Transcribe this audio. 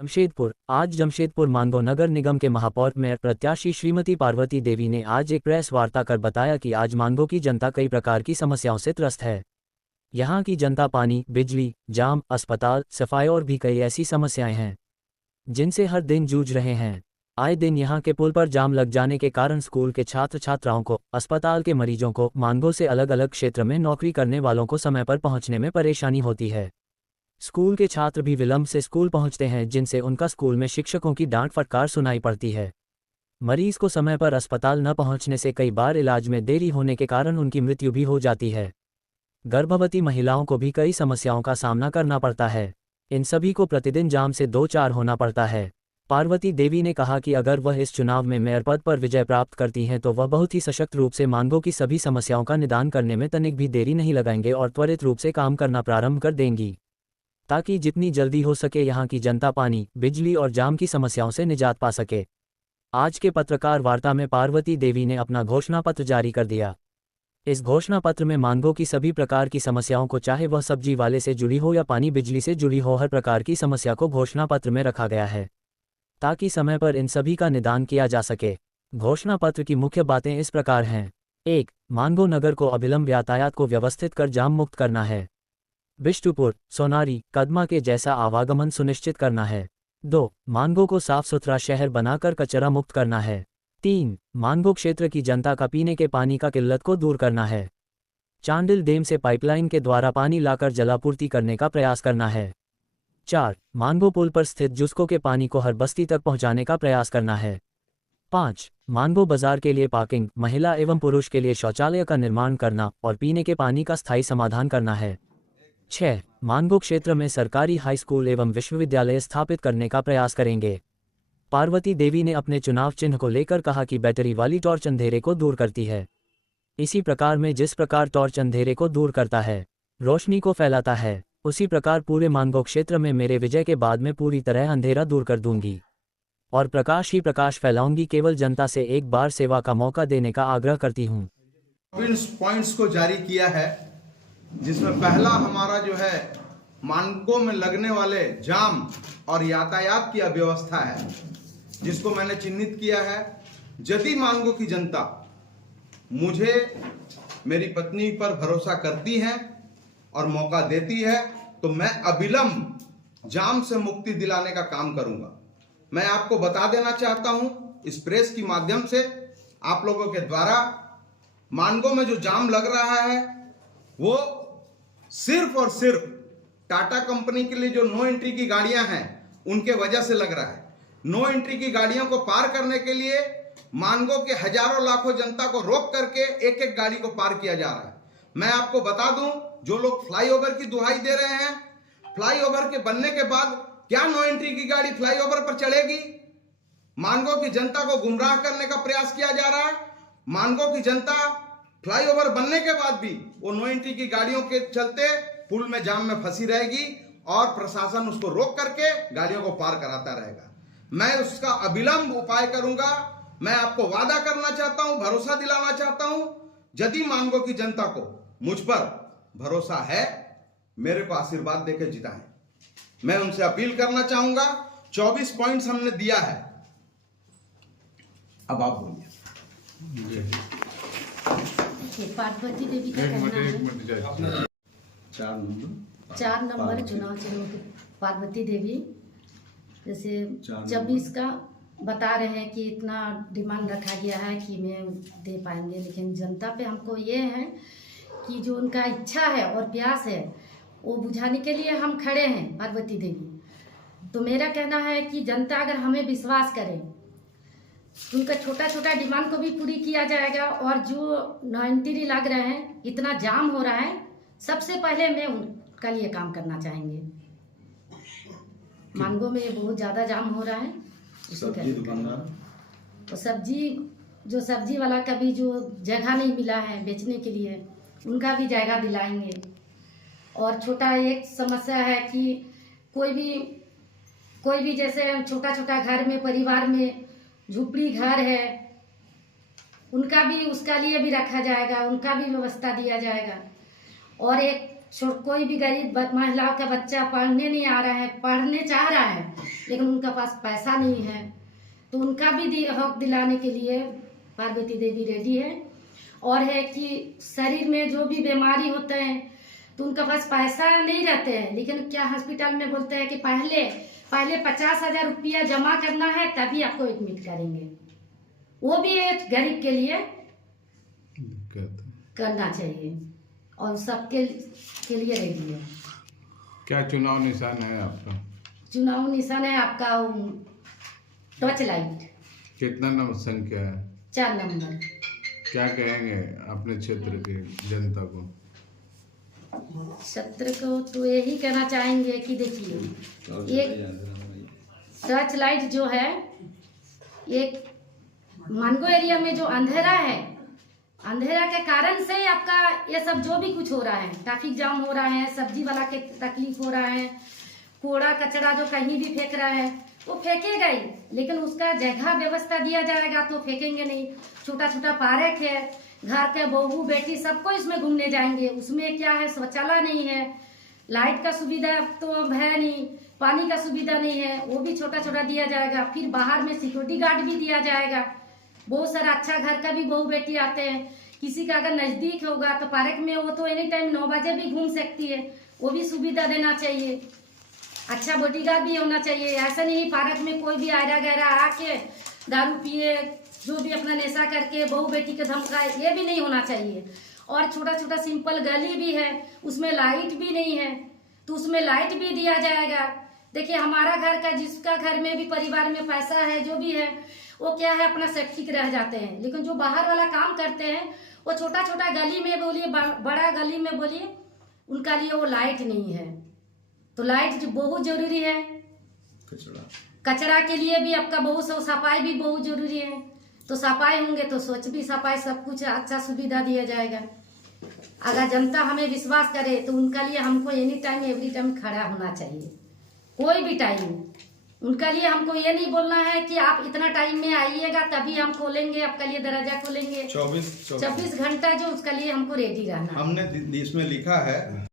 जमशेदपुर। आज जमशेदपुर मानगो नगर निगम के महापौर मेयर प्रत्याशी श्रीमती पार्वती देवी ने आज एक प्रेस वार्ता कर बताया कि आज मानगो की जनता कई प्रकार की समस्याओं से त्रस्त है। यहाँ की जनता पानी, बिजली, जाम, अस्पताल, सफाई और भी कई ऐसी समस्याएं हैं जिनसे हर दिन जूझ रहे हैं। आए दिन यहाँ के पुल पर जाम लग जाने के कारण स्कूल के छात्र छात्राओं को, अस्पताल के मरीजों को, मानगो से अलग अलग क्षेत्र में नौकरी करने वालों को समय पर पहुँचने में परेशानी होती है। स्कूल के छात्र भी विलंब से स्कूल पहुंचते हैं, जिनसे उनका स्कूल में शिक्षकों की डांट फटकार सुनाई पड़ती है। मरीज को समय पर अस्पताल न पहुंचने से कई बार इलाज में देरी होने के कारण उनकी मृत्यु भी हो जाती है। गर्भवती महिलाओं को भी कई समस्याओं का सामना करना पड़ता है। इन सभी को प्रतिदिन जाम से दो चार होना पड़ता है। पार्वती देवी ने कहा कि अगर वह इस चुनाव में मेयर पद पर विजय प्राप्त करती हैं तो वह बहुत ही सशक्त रूप से मानगो की सभी समस्याओं का निदान करने में तनिक भी देरी नहीं लगाएंगे और त्वरित रूप से काम करना प्रारंभ कर देंगी, ताकि जितनी जल्दी हो सके यहाँ की जनता पानी, बिजली और जाम की समस्याओं से निजात पा सके। आज के पत्रकार वार्ता में पार्वती देवी ने अपना घोषणा पत्र जारी कर दिया। इस घोषणा पत्र में मानगो की सभी प्रकार की समस्याओं को, चाहे वह सब्जी वाले से जुड़ी हो या पानी बिजली से जुड़ी हो, हर प्रकार की समस्या को घोषणा पत्र में रखा गया है ताकि समय पर इन सभी का निदान किया जा सके। घोषणा पत्र की मुख्य बातें इस प्रकार हैं। 1. मानगो नगर को अविलंब यातायात को व्यवस्थित कर जाम मुक्त करना है। बिष्टुपुर, सोनारी, कदमा के जैसा आवागमन सुनिश्चित करना है। 2. मानगो को साफ सुथरा शहर बनाकर कचरा मुक्त करना है। 3. मानगो क्षेत्र की जनता का पीने के पानी का किल्लत को दूर करना है। चांडिल डैम से पाइपलाइन के द्वारा पानी लाकर जलापूर्ति करने का प्रयास करना है। 4. मानगो पुल पर स्थित जुस्को के पानी को हर बस्ती तक पहुंचाने का प्रयास करना है। 5. मानगो बाजार के लिए पार्किंग, महिला एवं पुरुष के लिए शौचालय का निर्माण करना और पीने के पानी का स्थायी समाधान करना है। 6. मानगो क्षेत्र में सरकारी हाई स्कूल एवं विश्वविद्यालय स्थापित करने का प्रयास करेंगे। पार्वती देवी ने अपने चुनाव चिन्ह को लेकर कहा कि बैटरी वाली टॉर्च अंधेरे को दूर करती है। इसी प्रकार में जिस प्रकार टॉर्च अंधेरे को दूर करता है, रोशनी को फैलाता है, उसी प्रकार पूरे मानगो क्षेत्र में मेरे विजय के बाद में पूरी तरह अंधेरा दूर कर दूंगी और प्रकाश ही प्रकाश फैलाऊंगी। केवल जनता से एक बार सेवा का मौका देने का आग्रह करती हूँ। पॉइंट्स को जारी किया है, जिसमें पहला हमारा जो है मानगो में लगने वाले जाम और यातायात की अव्यवस्था है, जिसको मैंने चिन्हित किया है। यदि मानगो की जनता मुझे, मेरी पत्नी पर भरोसा करती है और मौका देती है तो मैं अविलंब जाम से मुक्ति दिलाने का काम करूंगा। मैं आपको बता देना चाहता हूं इस प्रेस की माध्यम से, आप लोगों के द्वारा, मानगो में जो जाम लग रहा है वो सिर्फ और सिर्फ टाटा कंपनी के लिए जो नो एंट्री की गाड़ियां हैं उनके वजह से लग रहा है। नो एंट्री की गाड़ियों को पार करने के लिए मानगो के हजारों लाखों जनता को रोक करके एक एक गाड़ी को पार किया जा रहा है। मैं आपको बता दूं, जो लोग फ्लाईओवर की दुहाई दे रहे हैं, फ्लाईओवर के बनने के बाद क्या नो एंट्री की गाड़ी फ्लाईओवर पर चढ़ेगी? मानगो की जनता को गुमराह करने का प्रयास किया जा रहा है। मानगो की जनता फ्लाईओवर बनने के बाद भी वो नो एंट्री की गाड़ियों के चलते पुल में जाम में फंसी रहेगी और प्रशासन उसको रोक करके गाड़ियों को पार कराता रहेगा। मैं उसका अविलंब उपाय करूंगा। मैं आपको वादा करना चाहता हूं, भरोसा दिलाना चाहता हूं, यदि मानगो की जनता को मुझ पर भरोसा है, मेरे को आशीर्वाद देकर जिताएं। मैं उनसे अपील करना चाहूंगा। 24 पॉइंट्स हमने दिया है, अब आप बोलिए। पार्वती देवी का कहना है 4 नंबर चुनाव चिन्ह पार्वती देवी। जैसे 24 का बता रहे हैं कि इतना डिमांड रखा गया है कि मैं दे पाएंगे, लेकिन जनता पे हमको ये है कि जो उनका इच्छा है और प्यास है वो बुझाने के लिए हम खड़े हैं पार्वती देवी। तो मेरा कहना है कि जनता अगर हमें विश्वास करे तो उनका छोटा छोटा डिमांड को भी पूरी किया जाएगा। और जो 93 लग रहे हैं, इतना जाम हो रहा है, सबसे पहले मैं उनका लिए काम करना चाहेंगे। मानगो में बहुत ज़्यादा जाम हो रहा है। सब्जी दुकानदार, तो जो सब्जी वाला का भी जो जगह नहीं मिला है बेचने के लिए, उनका भी जगह दिलाएंगे। और छोटा एक समस्या है कि कोई भी जैसे छोटा छोटा घर में, परिवार में झुपड़ी घर है, उनका भी, उसका लिए भी रखा जाएगा, उनका भी व्यवस्था दिया जाएगा। और एक कोई भी गरीब महिलाओं का बच्चा पढ़ने नहीं आ रहा है, पढ़ने चाह रहा है लेकिन उनका पास पैसा नहीं है, तो उनका भी हक दिलाने के लिए पार्वती देवी रेडी है। और है कि शरीर में जो भी बीमारी होते हैं तो उनका पास पैसा नहीं रहते हैं, लेकिन क्या हॉस्पिटल में बोलते हैं कि पहले 50,000 रुपया जमा करना है तभी आपको एडमिट करेंगे। वो भी एक गरीब के लिए करना चाहिए और सबके लिए रेडी है। क्या चुनाव निशान है आपका? चुनाव निशान है आपका टॉर्च लाइट। कितना नंबर संख्या है? 4 नंबर। क्या कहेंगे अपने क्षेत्र की जनता को? क्षेत्र को तो यही कहना चाहेंगे कि देखिए, एक टॉर्च लाइट जो है, एक मानगो एरिया में जो अंधेरा है, अंधेरा के कारण से आपका ये सब जो भी कुछ हो रहा है, ट्रैफिक जाम हो रहा है, सब्जी वाला के तकलीफ हो रहा है, कूड़ा कचरा जो कहीं भी फेंक रहा है वो फेंकेगा ही, लेकिन उसका जगह व्यवस्था दिया जाएगा तो फेंकेंगे नहीं। छोटा छोटा पार्क है, घर के बहू बेटी सबको इसमें घूमने जाएंगे, उसमें क्या है, शौचालय नहीं है, लाइट का सुविधा तो है नहीं, पानी का सुविधा नहीं है, वो भी छोटा छोटा दिया जाएगा। फिर बाहर में सिक्योरिटी गार्ड भी दिया जाएगा। बहुत सारा अच्छा घर का भी बहू बेटी आते हैं, किसी का अगर नजदीक होगा तो पार्क में वो तो एनी टाइम 9 बजे भी घूम सकती है, वो भी सुविधा देना चाहिए। अच्छा बॉडीगार्ड भी होना चाहिए, ऐसा नहीं पार्क में कोई भी आयरा गहरा आके दारू पिए, जो भी अपना नशा करके बहू बेटी के धमकाए, ये भी नहीं होना चाहिए। और छोटा छोटा सिंपल गली भी है, उसमें लाइट भी नहीं है तो उसमें लाइट भी दिया जाएगा। देखिए हमारा घर का, जिसका घर में भी परिवार में पैसा है, जो भी है वो क्या है अपना सेफ्टी रह जाते हैं, लेकिन जो बाहर वाला काम करते हैं वो छोटा छोटा गली में बोलिए, बड़ा गली में बोलिए, उनका लिए वो लाइट नहीं है। तो लाइट जो बहुत जरूरी है। कचरा के लिए भी आपका बहुत सफाई भी बहुत जरूरी है, तो सफाई होंगे तो स्वच्छ भी सफाई सब कुछ अच्छा सुविधा दिया जाएगा। अगर जनता हमें विश्वास करे तो उनका लिए हमको एनी टाइम एवरी टाइम खड़ा होना चाहिए, कोई भी टाइम। उनका लिए हमको ये नहीं बोलना है कि आप इतना टाइम में आइएगा तभी हम खोलेंगे, आपका लिए दरवाजा खोलेंगे। 24 घंटा जो उसका लिए हमको रेडी रहना। हमने इसमें लिखा है